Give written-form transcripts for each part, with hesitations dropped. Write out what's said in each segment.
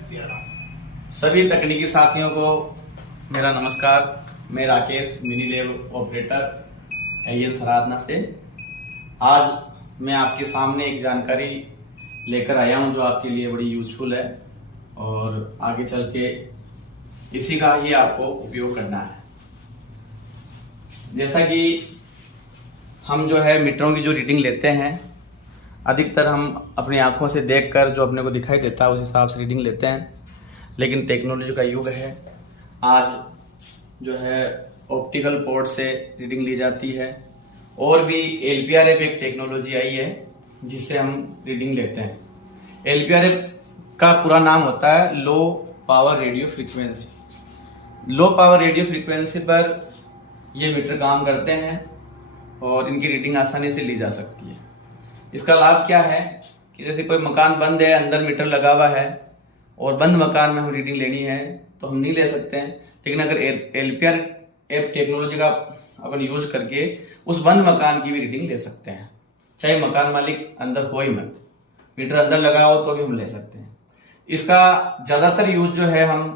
सभी तकनीकी साथियों को मेरा नमस्कार। मैं राकेश मिनी लैब ऑपरेटर एन सराधना से आज मैं आपके सामने एक जानकारी लेकर आया हूं जो आपके लिए बड़ी यूजफुल है और आगे चल के इसी का ही आपको उपयोग करना है। जैसा कि हम जो है मीटरों की जो रीडिंग लेते हैं, अधिकतर हम अपनी आंखों से देखकर जो अपने को दिखाई देता है उस हिसाब से रीडिंग लेते हैं, लेकिन टेक्नोलॉजी का युग है। आज जो है ऑप्टिकल पोर्ट से रीडिंग ली जाती है और भी LPRF एक टेक्नोलॉजी आई है जिससे हम रीडिंग लेते हैं। LPRF का पूरा नाम होता है low power radio frequency. Low power radio frequency पर ये मीटर काम करते हैं और इनकी रीडिंग आसानी से ली जा सकती है। इसका लाभ क्या है कि जैसे कोई मकान बंद है, अंदर मीटर लगा हुआ है और बंद मकान में हम रीडिंग लेनी है तो हम नहीं ले सकते हैं, लेकिन अगर LPRF टेक्नोलॉजी का अपन यूज करके उस बंद मकान की भी रीडिंग ले सकते हैं, चाहे मकान मालिक अंदर हो ही मत, मीटर अंदर लगा हो तो भी हम ले सकते हैं। इसका ज्यादातर यूज जो है हम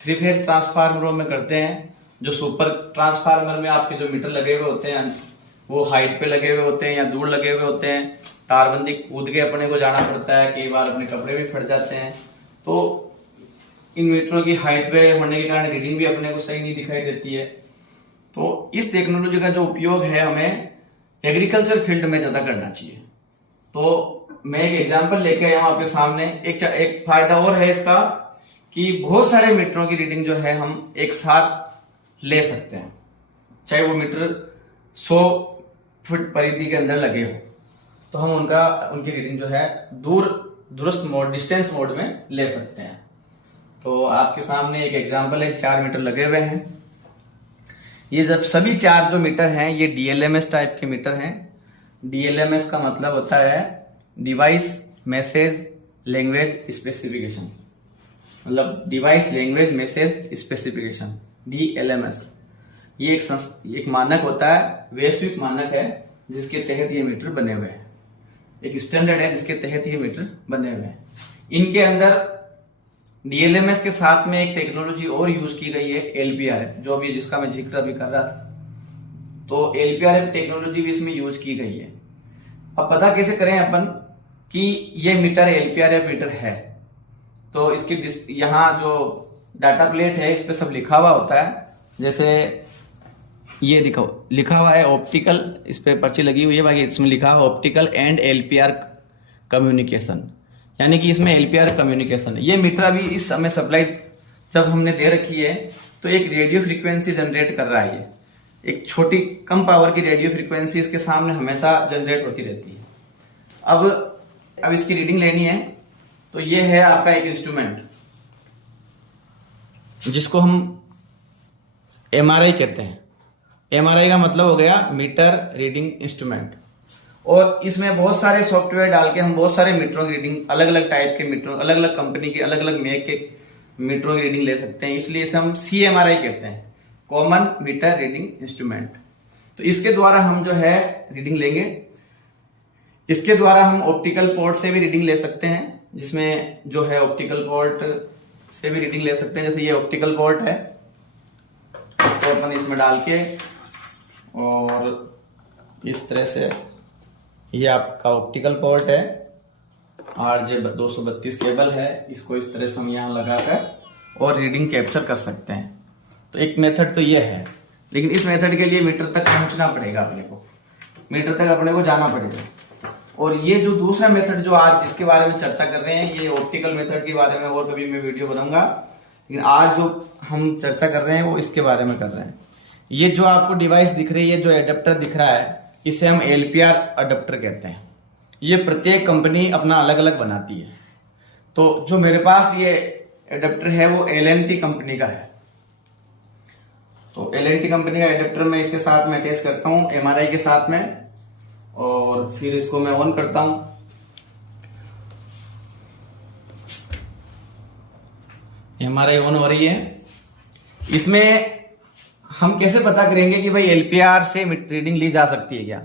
3 फेज ट्रांसफार्मरों में करते हैं। जो सुपर ट्रांसफार्मर में आपके जो मीटर लगे हुए होते हैं वो हाइट पे लगे हुए होते हैं या दूर लगे हुए होते हैं, तारबंदी कूद के अपने को जाना पड़ता है, कई बार अपने कपड़े भी फट जाते हैं, तो इन मीटरों की हाइट पे होने के कारण रीडिंग भी अपने को सही नहीं दिखाई देती है। तो इस टेक्नोलॉजी का जो उपयोग है हमें एग्रीकल्चर फील्ड में ज्यादा करना चाहिए। तो मैं एक एग्जांपल लेके आया हूं आपके सामने। एक फायदा और है इसका कि बहुत सारे मीटरों की रीडिंग जो है हम एक साथ ले सकते हैं, चाहे वो मीटर 100 फुट परिधि के अंदर लगे हो तो हम उनकी रीडिंग जो है दूरस्थ मोड, डिस्टेंस मोड में ले सकते हैं। तो आपके सामने एक एग्जांपल है, 4 मीटर लगे हुए हैं। ये जब सभी 4 जो मीटर हैं ये DLMS टाइप के मीटर हैं। DLMS का मतलब होता है डिवाइस मैसेज लैंग्वेज स्पेसिफिकेशन, मतलब device language message specification, DLMS। ये एक मानक होता है, वैश्विक मानक है जिसके तहत ये मीटर बने हुए हैं, एक स्टैंडर्ड है जिसके तहत ये मीटर बने हुए हैं। इनके अंदर DLMS के साथ में एक टेक्नोलॉजी और यूज की गई है, LPRF, जो अभी जिसका मैं जिक्र अभी कर रहा था। तो LPRF टेक्नोलॉजी भी इसमें यूज की गई है। अब पता कैसे करें अपन कि ये मीटर LPRF मीटर है? तो इसकी यहाँ जो डाटा प्लेट है इस पे सब लिखा हुआ होता है। जैसे ये देखो लिखा हुआ है ऑप्टिकल, इस पे पर्ची लगी हुई है, बाकी इसमें लिखा है ऑप्टिकल एंड LPR कम्युनिकेशन, यानी कि इसमें LPR कम्युनिकेशन है। ये मीटर अभी इस समय सप्लाई जब हमने दे रखी है तो एक रेडियो फ्रीक्वेंसी जनरेट कर रहा है। ये एक छोटी कम पावर की रेडियो फ्रीक्वेंसी इसके सामने हमेशा जनरेट होती रहती है। अब इसकी रीडिंग लेनी है तो ये है आपका एक इंस्ट्रूमेंट जिसको हम MRI कहते हैं। MRI का मतलब हो गया मीटर रीडिंग इंस्ट्रूमेंट, और इसमें बहुत सारे सॉफ्टवेयर डाल के हम बहुत सारे मीटरों की रीडिंग, अलग अलग टाइप के मीटरों, अलग अलग कंपनी के, अलग अलग मेक के मीटरों की रीडिंग ले सकते हैं। इसलिए इसे हम CMRI कहते हैं, कॉमन मीटर रीडिंग इंस्ट्रूमेंट। तो इसके द्वारा हम जो है रीडिंग लेंगे। इसके द्वारा हम ऑप्टिकल पोर्ट से भी रीडिंग ले सकते हैं, जिसमें जो है ऑप्टिकल पोर्ट से भी रीडिंग ले सकते हैं। जैसे ये ऑप्टिकल पोर्ट है, इसको अपन इसमें डाल के और इस तरह से, ये आपका ऑप्टिकल पोर्ट है, RJ232 केबल है, इसको इस तरह से हम यहाँ लगाकर और रीडिंग कैप्चर कर सकते हैं। तो एक मेथड तो ये है, लेकिन इस मेथड के लिए मीटर तक पहुंचना पड़ेगा, अपने को मीटर तक अपने को जाना पड़ेगा। और ये जो दूसरा मेथड जो आज जिसके बारे में चर्चा कर रहे हैं, ये ऑप्टिकल मेथड के बारे में और कभी मैं वीडियो बनाऊंगा, लेकिन आज जो हम चर्चा कर रहे हैं वो इसके बारे में कर रहे हैं। ये जो आपको डिवाइस दिख रही है, जो एडेप्टर दिख रहा है, इसे हम LPR अडेप्टर कहते हैं। ये प्रत्येक कंपनी अपना अलग अलग बनाती है। तो जो मेरे पास ये एडेप्टर है वो L&T कंपनी का है। तो L&T कंपनी का एडेप्टर मैं इसके साथ में अटैच करता हूँ MRI के साथ में, और फिर इसको मैं ऑन करता हूं। MRI ऑन हो रही है। इसमें हम कैसे पता करेंगे कि भाई LPR से रीडिंग ली जा सकती है क्या?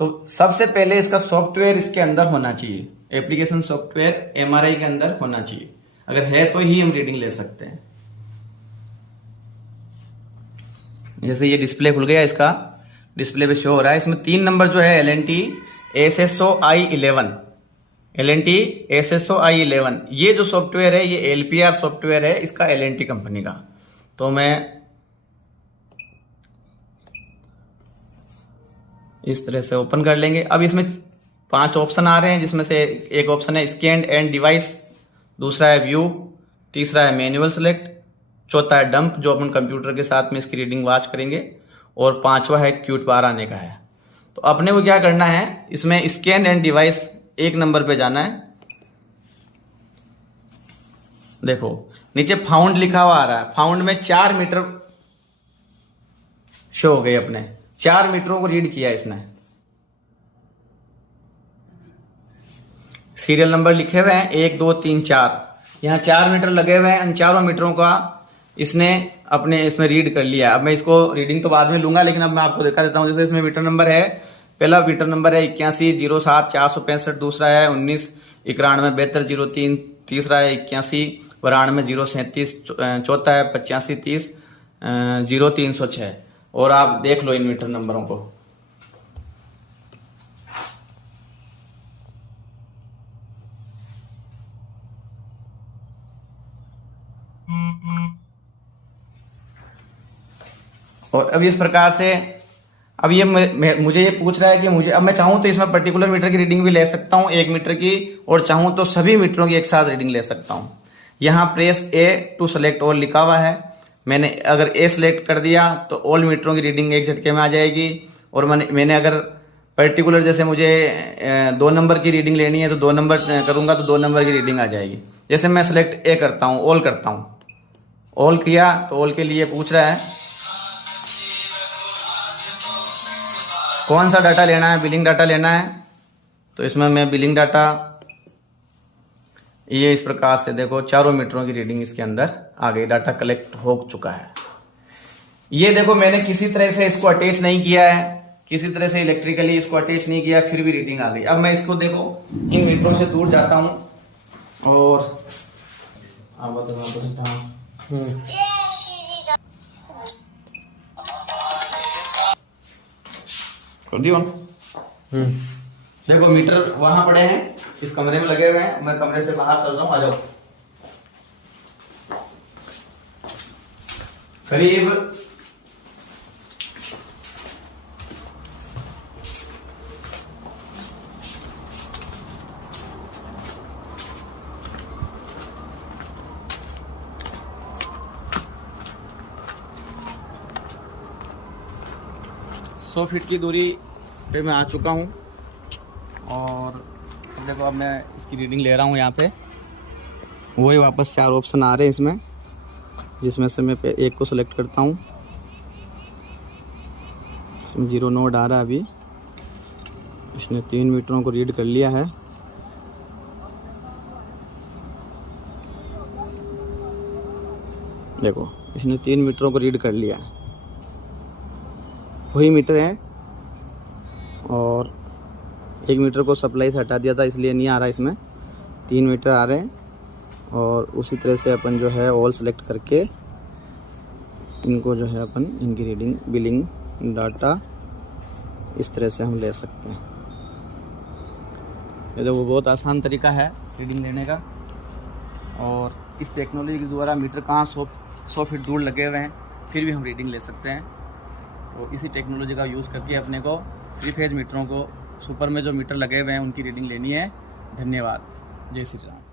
तो सबसे पहले इसका सॉफ्टवेयर इसके अंदर होना चाहिए, एप्लीकेशन सॉफ्टवेयर MRI के अंदर होना चाहिए। अगर है तो ही हम रीडिंग ले सकते हैं। जैसे ये डिस्प्ले खुल गया, इसका डिस्प्ले पे शो हो रहा है। इसमें 3 नंबर जो है L&T SSO-i11, L&T SSO-i11, ये जो सॉफ्टवेयर है ये LPR सॉफ्टवेयर है इसका, L&T कंपनी का। तो मैं इस तरह से ओपन कर लेंगे। अब इसमें 5 ऑप्शन आ रहे हैं, जिसमें से एक ऑप्शन है स्कैन एंड डिवाइस, दूसरा है व्यू, तीसरा है मैनुअल सेलेक्ट, चौथा है डंप जो अपन कंप्यूटर के साथ में इसकी रीडिंग वॉच करेंगे, और 5वां है क्यूट बार आने का है। तो अपने को क्या करना है, इसमें स्कैन एंड डिवाइस 1 नंबर पे जाना है। देखो नीचे फाउंड लिखा हुआ आ रहा है, फाउंड में 4 मीटर शो हो गए, अपने 4 मीटरों को रीड किया इसने। सीरियल नंबर लिखे हुए हैं 1 2 3 4, यहाँ 4 मीटर लगे हुए हैं। इन 4 मीटरों का इसने अपने इसमें रीड कर लिया। अब मैं इसको रीडिंग तो बाद में लूंगा, लेकिन अब मैं आपको दिखा देता हूँ। जैसे इसमें मीटर नंबर है, पहला मीटर नंबर है 8107 465, दूसरा है 19 91 72 03, तीसरा है 81 92 037, चौथा है 85 30 0306। और आप देख लो इन मीटर नंबरों को। और अब इस प्रकार से अब ये मुझे ये पूछ रहा है कि मुझे, अब मैं चाहूं तो इसमें पर्टिकुलर मीटर की रीडिंग भी ले सकता हूं 1 मीटर की, और चाहूं तो सभी मीटरों की एक साथ रीडिंग ले सकता हूं। यहाँ press A to select all लिखा हुआ है। मैंने अगर A सेलेक्ट कर दिया तो ऑल मीटरों की रीडिंग एक झटके में आ जाएगी। और मैंने अगर पर्टिकुलर जैसे मुझे 2 नंबर की रीडिंग लेनी है तो 2 नंबर करूंगा तो 2 नंबर की रीडिंग आ जाएगी। जैसे मैं सेलेक्ट A करता हूँ, ऑल करता हूँ, ऑल किया तो ऑल के लिए पूछ रहा है कौन सा डाटा लेना है, बिलिंग डाटा लेना है। तो इसमें मैं बिलिंग डाटा, ये इस प्रकार से देखो 4 मीटरों की रीडिंग इसके अंदर आ गई, डाटा कलेक्ट हो चुका है। ये देखो मैंने किसी तरह से इसको अटैच नहीं किया है, किसी तरह से इलेक्ट्रिकली इसको अटैच नहीं किया, फिर भी रीडिंग आ गई। अब मैं इसको देखो इन मीटरों से दूर जाता हूं और कर दियो। देखो मीटर वहां पड़े हैं, इस कमरे में लगे हुए हैं। मैं कमरे से बाहर चल रहा हूं, आ जाओ। करीब 100 फीट की दूरी पे मैं आ चुका हूँ। और देखो अब मैं इसकी रीडिंग ले रहा हूँ। यहाँ पे वही वापस 4 ऑप्शन आ रहे हैं इसमें, जिसमें से मैं एक को सिलेक्ट करता हूँ। इसमें 0 नोड आ रहा है अभी। इसने 3 मीटरों को रीड कर लिया है। देखो इसने 3 मीटरों को रीड कर लिया है, वही मीटर है। और 1 मीटर को सप्लाई से हटा दिया था, इसलिए नहीं आ रहा। इसमें 3 मीटर आ रहे हैं। और उसी तरह से अपन जो है ऑल सेलेक्ट करके इनको जो है अपन इनकी रीडिंग, बिलिंग डाटा इस तरह से हम ले सकते हैं। ये वो बहुत आसान तरीका है रीडिंग लेने का। और इस टेक्नोलॉजी के द्वारा मीटर कहाँ 100 फीट दूर लगे हुए हैं, फिर भी हम रीडिंग ले सकते हैं। तो इसी टेक्नोलॉजी का यूज़ करके अपने को 3 फेज मीटरों को, सुपर में जो मीटर लगे हुए हैं उनकी रीडिंग लेनी है। धन्यवाद। जय श्री राम।